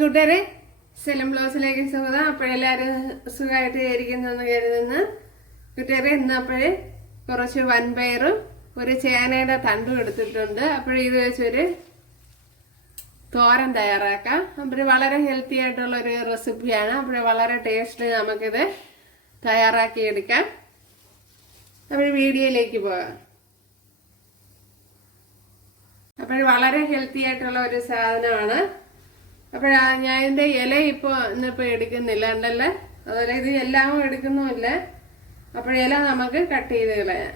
കൂട്ടുകാരെ സെലം ബ്ലൗസിലേക്ക് സ്വാഗതം. അപ്പോഴെല്ലാവരും സുഖമായിട്ട് ഇരിക്കുന്നെന്ന് കരുതുന്നു. കൂട്ടുകാരെ ഇന്ന് അപ്പോഴേ കുറച്ച് വൻപയറും ഒരു ചേനയുടെ തണ്ടും എടുത്തിട്ടുണ്ട്. അപ്പോഴേ ഇത് വെച്ചൊരു തോരൻ തയ്യാറാക്കാം. അപ്പോൾ വളരെ ഹെൽത്തി ആയിട്ടുള്ള ഒരു റെസിപ്പിയാണ്. അപ്പോൾ വളരെ ടേസ്റ്റ് നമുക്കിത് തയ്യാറാക്കി എടുക്കാം. അപ്പോൾ വീഡിയോയിലേക്ക് പോകാം. അപ്പോൾ വളരെ ഹെൽത്തി ആയിട്ടുള്ള ഒരു സാധനമാണ്. അപ്പോൾ ഞാൻ എന്റെ ഇല ഇപ്പോൾ ഇന്നിപ്പോൾ എടുക്കുന്നില്ല ഉണ്ടല്ലേ അതുപോലെ ഇത് എല്ലാം എടുക്കുന്നുമില്ല. അപ്പോഴില നമുക്ക് കട്ട് ചെയ്ത് കളയാം.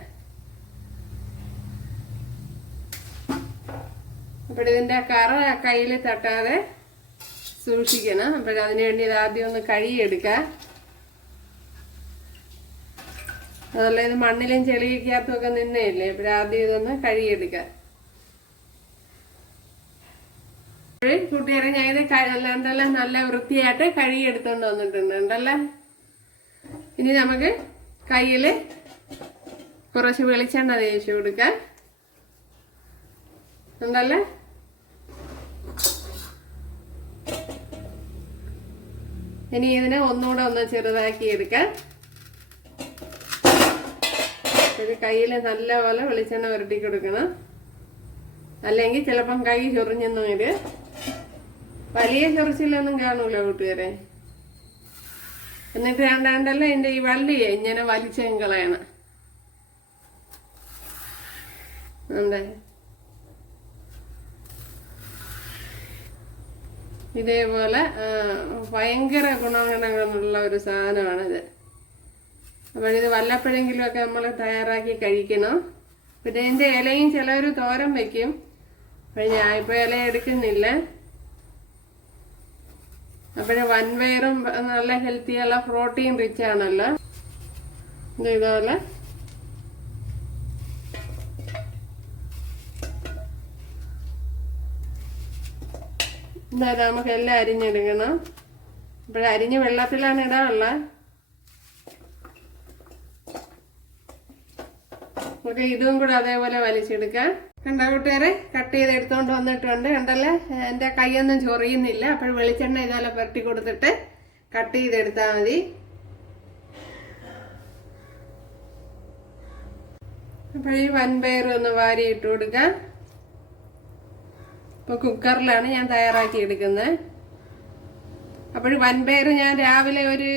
അപ്പോൾ ഇതിന്റെ കറ കയ്യിൽ തട്ടാതെ സൂക്ഷിക്കണം. അപ്പോൾ അതിന് വേണ്ടി ഇത് ആദ്യം ഒന്ന് കഴുകിയെടുക്കാം. അതുപോലെ ഇത് മണ്ണിലും ചെളിയിക്കാത്തൊക്കെ നിന്നേ നിന്നേയില്ലേ? അപ്പോൾ ആദ്യം ഇതൊന്ന് കഴുകിയെടുക്കാം. കൂട്ടുകാരെ ഞാൻ അല്ലാണ്ടല്ല നല്ല വൃത്തിയായിട്ട് കഴുകി എടുത്തോണ്ട് വന്നിട്ടുണ്ട്. ഉണ്ടല്ലേ ഇനി നമുക്ക് കയ്യിൽ കുറച്ച് വെളിച്ചെണ്ണ തേച്ച് കൊടുക്കാം. ഉണ്ടല്ലേ ഇനി ഇതിനെ ഒന്നുകൂടെ ഒന്ന് ചെറുതാക്കി എടുക്കാം. ഒരു കയ്യിൽ നല്ലപോലെ വെളിച്ചെണ്ണ പുരട്ടി കൊടുക്കണം. അല്ലെങ്കിൽ ചിലപ്പം കൈ ചൊറിഞ്ഞെന്നും വരും. വലിയ ചൊറിച്ചിലൊന്നും കാണൂല കൂട്ടുകാരെ. എന്നിട്ട് കണ്ടാണ്ടല്ല എന്റെ ഈ വള്ളിയെ ഇങ്ങനെ വലിച്ചും കളയണ ഇതേപോലെ ഭയങ്കര ഗുണഗണങ്ങളുള്ള ഒരു സാധനമാണിത്. അപ്പോൾ ഇത് വല്ലപ്പോഴെങ്കിലും ഒക്കെ നമ്മൾ തയ്യാറാക്കി കഴിക്കണം. പിന്നെ ഇതിന്റെ ഇലയും ചിലവർ തോരം വെക്കും. അപ്പോൾ ഞാൻ ഇപ്പോൾ ഇല എടുക്കുന്നില്ല. അപ്പോഴേ വൻവയറും നല്ല ഹെൽത്തിയുള്ള പ്രോട്ടീൻ റിച്ച് ആണല്ലോ. ഇതേപോലെ എന്തായാലും നമുക്ക് എല്ലാം അരിഞ്ഞെടുക്കണം. അപ്പോൾ അരിഞ്ഞ് വെള്ളത്തിലാണ് ഇടാനുള്ളത് നമുക്ക് ഇതും കൂടെ അതേപോലെ വലിച്ചെടുക്കാം. കണ്ട കൂട്ടുകാരെ? കട്ട് ചെയ്ത് എടുത്തോണ്ട് വന്നിട്ടുണ്ട്. കണ്ടല്ലേ? എന്റെ കൈയൊന്നും ചൊറിയുന്നില്ല. അപ്പോൾ വെളിച്ചെണ്ണ ഇതുപോലെ പുരട്ടി കൊടുത്തിട്ട് കട്ട് ചെയ്തെടുത്താൽ മതി. അപ്പോൾ ഈ വൻപയർ ഒന്ന് വാരി ഇട്ട് കൊടുക്കാം. ഇപ്പോൾ കുക്കറിലാണ് ഞാൻ തയ്യാറാക്കി എടുക്കുന്നത്. അപ്പോൾ വൻപയർ ഞാൻ രാവിലെ ഒരു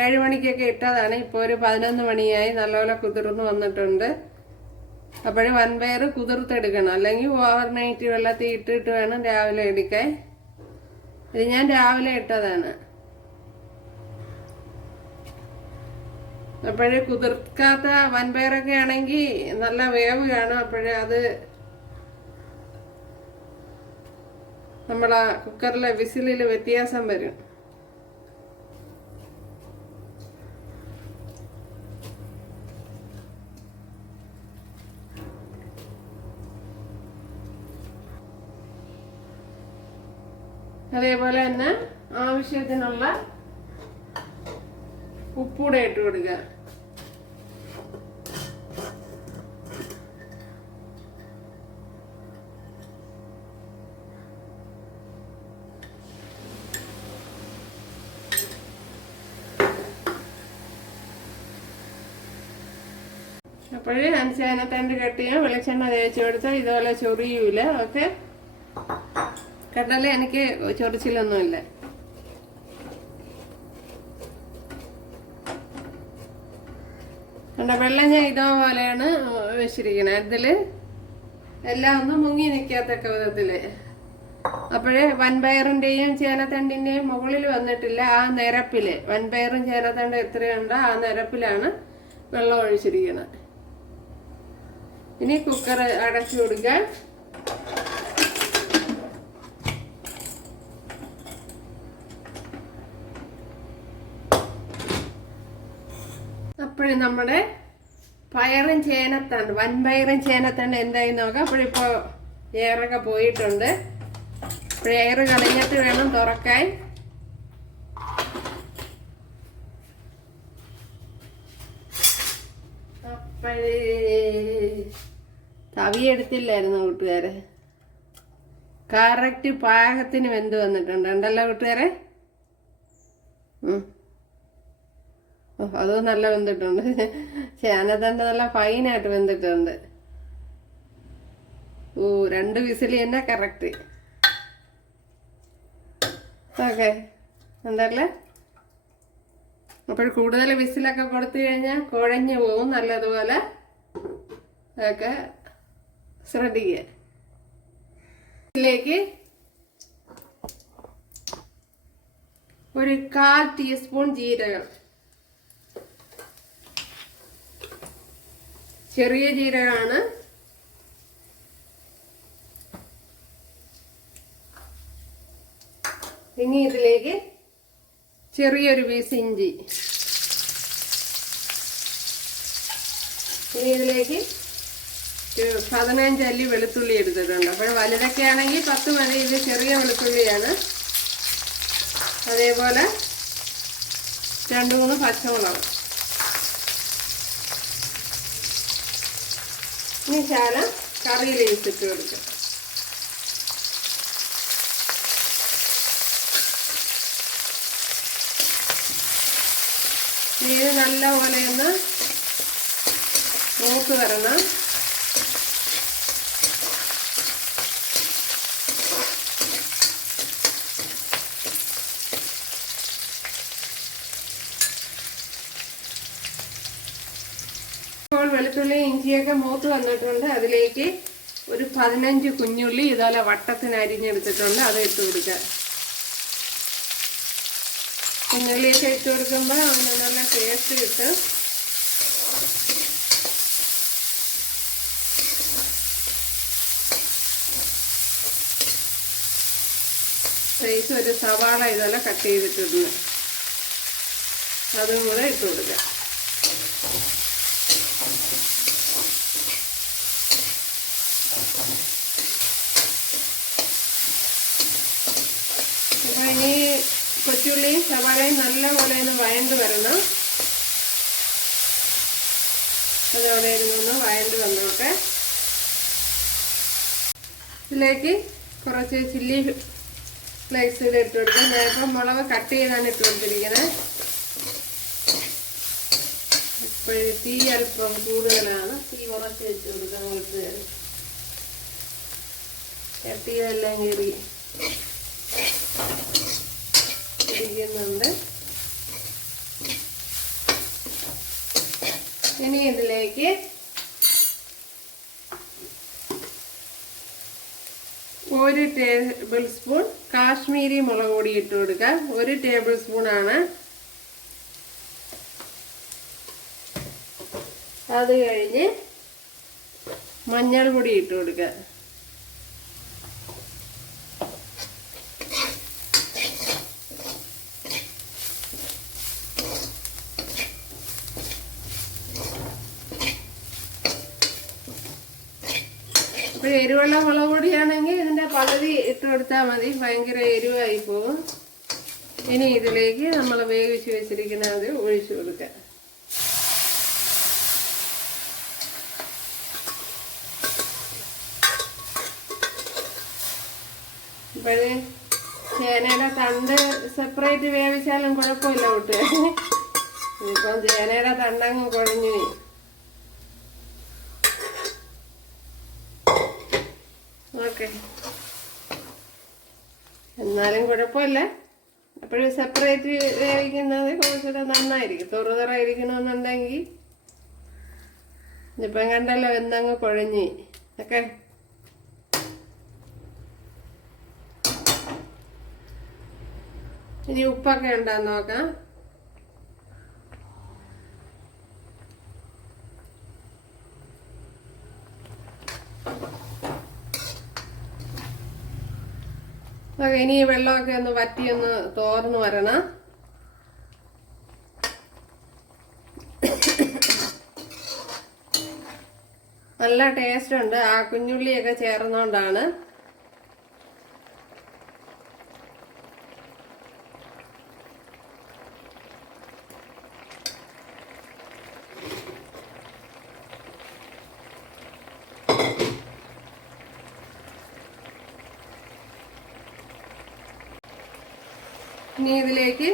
ഏഴ് മണിക്കൊക്കെ ഇട്ടതാണ്. ഇപ്പോൾ ഒരു പതിനൊന്ന് മണിയായി. നല്ലപോലെ കുതിർന്ന് വന്നിട്ടുണ്ട്. അപ്പോഴും വൻപയർ കുതിർത്തെടുക്കണം. അല്ലെങ്കിൽ ഓവർ നൈറ്റ് വെള്ളത്തിൽ ഇട്ടിട്ട് വേണം രാവിലെ എടുക്കാൻ. ഇത് ഞാൻ രാവിലെ ഇട്ടതാണ്. അപ്പോഴേ കുതിർക്കാത്ത വൻപയറൊക്കെ ആണെങ്കിൽ നല്ല വേവ് കാണും. അപ്പോഴേ അത് നമ്മളാ കുക്കറിലെ വിസിലിൽ വ്യത്യാസം വരും. അതേപോലെ തന്നെ ആവശ്യത്തിനുള്ള ഉപ്പൂടെ ഇട്ട് കൊടുക്കുക അപ്പോഴേ അഞ്ചാനത്തണ്ട് കെട്ടിയ വെളിച്ചെണ്ണ തേച്ച് കൊടുത്താൽ ഇതുപോലെ ചൊറിയൂല ഓക്കെ? കണ്ടല്ലേ എനിക്ക് ചൊറിച്ചിലൊന്നുമില്ല കണ്ട വെള്ളം ഞാൻ ഇതേപോലെയാണ് വെച്ചിരിക്കുന്നത് ഇതിൽ എല്ലാം ഒന്നും മുങ്ങി നിൽക്കാത്തക്ക വിധത്തിൽ. അപ്പോഴേ വൻപയറിന്റെയും ചേനത്തണ്ടിന്റെയും മുകളിൽ വന്നിട്ടില്ല ആ നിരപ്പിൽ. വൻപയറും ചേനത്തണ്ടും എത്രയുണ്ടോ ആ നിരപ്പിലാണ് വെള്ളം ഒഴിച്ചിരിക്കുന്നത് ഇനി കുക്കർ അടച്ചു കൊടുക്കാം. അപ്പോഴും നമ്മുടെ പയറും ചേനത്തണ്ട് വൻപയറും ചേനത്തണ്ട് എന്തായി നോക്കാം. അപ്പോഴിപ്പോ എയറൊക്കെ പോയിട്ടുണ്ട്. എയർ കളഞ്ഞിട്ട് വേണം തുറക്കാൻ. അപ്പോഴേ തവി എടുത്തില്ലായിരുന്നു കൂട്ടുകാരെ? കറക്റ്റ് പാകത്തിന് വെന്ത് വന്നിട്ടുണ്ട്. ഉണ്ടല്ലോ കൂട്ടുകാരെ? അത് നല്ല വെന്തിട്ടുണ്ട്. ചേനത്തണ്ട് നല്ല ഫൈനായിട്ട് വെന്തിട്ടുണ്ട്. ഓ രണ്ട് വിസിൽ തന്നെ കറക്റ്റ് ഓക്കെ എന്തല്ലേ അപ്പോൾ കൂടുതൽ വിസിലൊക്കെ കൊടുത്തു കഴിഞ്ഞാൽ കുഴഞ്ഞു പോകും നല്ലതുപോലെ. ഒക്കെ ശ്രദ്ധിക്കുക ഇതിലേക്ക് ഒരു കാൽ ടീസ്പൂൺ ജീരകം. ചെറിയ ജീരകമാണ്. ഇനി ഇതിലേക്ക് ചെറിയൊരു പീസ് ഇഞ്ചി. ഇനി ഇതിലേക്ക് പതിനഞ്ച് അല്ലി വെളുത്തുള്ളി എടുത്തിട്ടുണ്ട്. അപ്പോൾ വലുതൊക്കെ ആണെങ്കിൽ പത്ത് മതി. ഇത് ചെറിയ വെളുത്തുള്ളിയാണ്. അതേപോലെ രണ്ട് മൂന്ന് പച്ചമുളക്. ഇനി ശാലം കറിയിൽ ഇട്ട് കൊടുക്കാം. ഇത് നല്ലപോലെ ഒന്ന് മൂത്ത് വരണം ഇപ്പോൾ വെളുത്തുള്ളി ഇഞ്ചിയൊക്കെ മൂത്ത് വന്നിട്ടുണ്ട്. അതിലേക്ക് ഒരു പതിനഞ്ച് കുഞ്ഞുള്ളി ഇതുപോലെ വട്ടത്തിന് അരിഞ്ഞെടുത്തിട്ടുണ്ട്. അത് ഇട്ട് കൊടുക്കുക കുഞ്ഞുള്ളിയൊക്കെ ഇട്ട് കൊടുക്കുമ്പോൾ അതിന് നല്ല ടേസ്റ്റ് കിട്ടും. സൈസ് ഒരു സവാള ഇതുപോലെ കട്ട് ചെയ്തിട്ടുണ്ട്. അതും കൂടെ ഇട്ട് കൊടുക്കുക അപ്പൊ ഇനി കൊച്ചുള്ളിയും സവാളയും നല്ലപോലെ ഒന്ന് വയണ്ട് വരണം. അതുപോലെ ഇരുന്നൊന്ന് വയണ്ട് വന്നോട്ടെ. ഇതിലേക്ക് കുറച്ച് ചില്ലി ഫ്ലേക്സ് ഇത് ഇട്ട് കൊടുക്കും. ഞാനിപ്പം മുളക് കട്ട് ചെയ്താണ് ഇട്ട് കൊടുത്തിരിക്കുന്നത്. ഇപ്പോഴും തീ അല്പം കൂടുതലാണ്. തീ കുറച്ച് വെച്ച് കൊടുക്കാൻ കൊടുത്തത് ചട്ടിയെല്ലാം കീറി. ഇരിക്കുന്നുണ്ട് ഇനി ഇതിലേക്ക് ഒരു ടേബിൾ സ്പൂൺ കാശ്മീരി മുളക് പൊടി ഇട്ട് കൊടുക്കുക ഒരു ടേബിൾ സ്പൂൺ ആണ്. അത് കഴിഞ്ഞ് മഞ്ഞൾ പൊടി ഇട്ട് കൊടുക്കുക ഇപ്പൊ എരിവെള്ള മുളക് പൊടിയാണെങ്കിൽ ഇതിന്റെ പകുതി ഇട്ട് കൊടുത്താൽ മതി. ഭയങ്കര എരിവായി പോകും ഇനി ഇതിലേക്ക് നമ്മൾ വേവിച്ച് വെച്ചിരിക്കുന്ന അത് ഒഴിച്ചു കൊടുക്കാം. ഇപ്പോഴേ ചേനയുടെ തണ്ട് സെപ്പറേറ്റ് വേവിച്ചാലും കുഴപ്പമില്ല കൂട്ടുക ഇപ്പം ചേനയുടെ തണ്ടങ്ങ് കുഴഞ്ഞു ഓക്കെ. എന്നാലും കുഴപ്പമില്ല. എപ്പോഴും സെപ്പറേറ്റ് വേവിക്കുന്നത് കുറച്ചുകൂടെ നന്നായിരിക്കും. തുറതുറ ഇരിക്കണമെന്നുണ്ടെങ്കിൽ ഇപ്പം കണ്ടല്ലോ എന്തങ്ങ് കുഴഞ്ഞ്. ഓക്കെ. ഇനി ഉപ്പൊക്കെ ഉണ്ടാന്ന് നോക്കാം. ഇനി വെള്ളമൊക്കെ ഒന്ന് വറ്റി ഒന്ന് തോർന്ന് വരണം. നല്ല ടേസ്റ്റ് ഉണ്ട്. ആ കുഞ്ഞുള്ളിയൊക്കെ ചേർന്നുകൊണ്ടാണ് ഇനി ഇതിലേക്ക്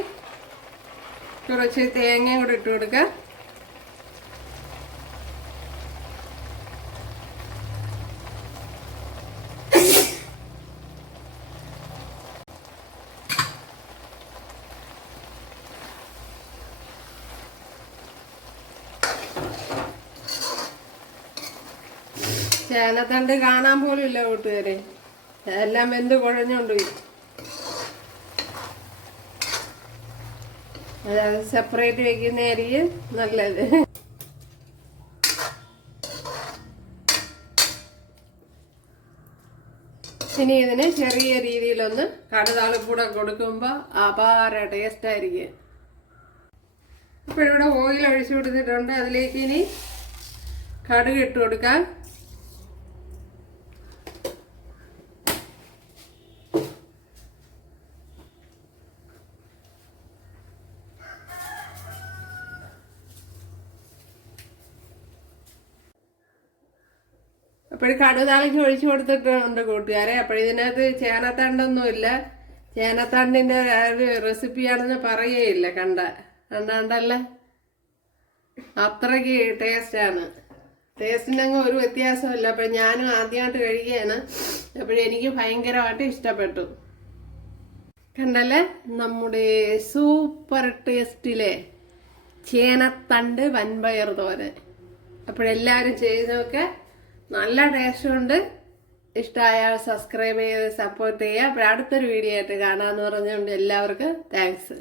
കുറച്ച് തേങ്ങ കൂടെ ഇട്ട് കൊടുക്ക. ചേനത്തണ്ട് കാണാൻ പോലും ഇല്ല കൂട്ടുകാരെ. എല്ലാം വെന്ത് കുഴഞ്ഞോണ്ട് പോയി സെപ്പറേറ്റ് വെക്കുന്നതായിരിക്കും നല്ലത്. ഇനി ഇതിന് ചെറിയ രീതിയിലൊന്ന് കടുതാളിപ്പൂടെ കൊടുക്കുമ്പോൾ അപാര ടേസ്റ്റ് ആയിരിക്കും. ഇപ്പോഴിവിടെ ഓയിൽ ഒഴിച്ചു കൊടുത്തിട്ടുണ്ട്. അതിലേക്ക് ഇനി കടുക് ഇട്ട് കൊടുക്കാം. അപ്പോഴും കടുതാളിക്ക് ഒഴിച്ചു കൊടുത്തിട്ടുണ്ട് കൂട്ടുകാരെ. അപ്പോഴിതിനകത്ത് ചേനത്തണ്ടൊന്നുമില്ല. ചേനത്തണ്ടിന്റെ ഒരു റെസിപ്പിയാണെന്ന് പറയുകയില്ല കണ്ട. കണ്ടാണ്ടല്ലേ? അത്രയ്ക്ക് ടേസ്റ്റാണ്. ടേസ്റ്റിനങ്ങ് ഒരു വ്യത്യാസമില്ല അപ്പോൾ ഞാനും ആദ്യമായിട്ട് കഴിക്കുകയാണ്. അപ്പോഴെനിക്ക് ഭയങ്കരമായിട്ട് ഇഷ്ടപ്പെട്ടു. കണ്ടല്ലേ? നമ്മുടെ സൂപ്പർ ടേസ്റ്റിലെ ചേനത്തണ്ട് വൻപയർ തോരൻ. അപ്പോഴെല്ലാവരും ചെയ്ത് നോക്കെ. നല്ല ടേസ്റ്റുണ്ട് ഇഷ്ടമായാൽ സബ്സ്ക്രൈബ് ചെയ്ത് സപ്പോർട്ട് ചെയ്യുക. അപ്പോൾ അടുത്തൊരു വീഡിയോ ആയിട്ട് കാണാമെന്ന് പറഞ്ഞുകൊണ്ട് എല്ലാവർക്കും താങ്ക്സ്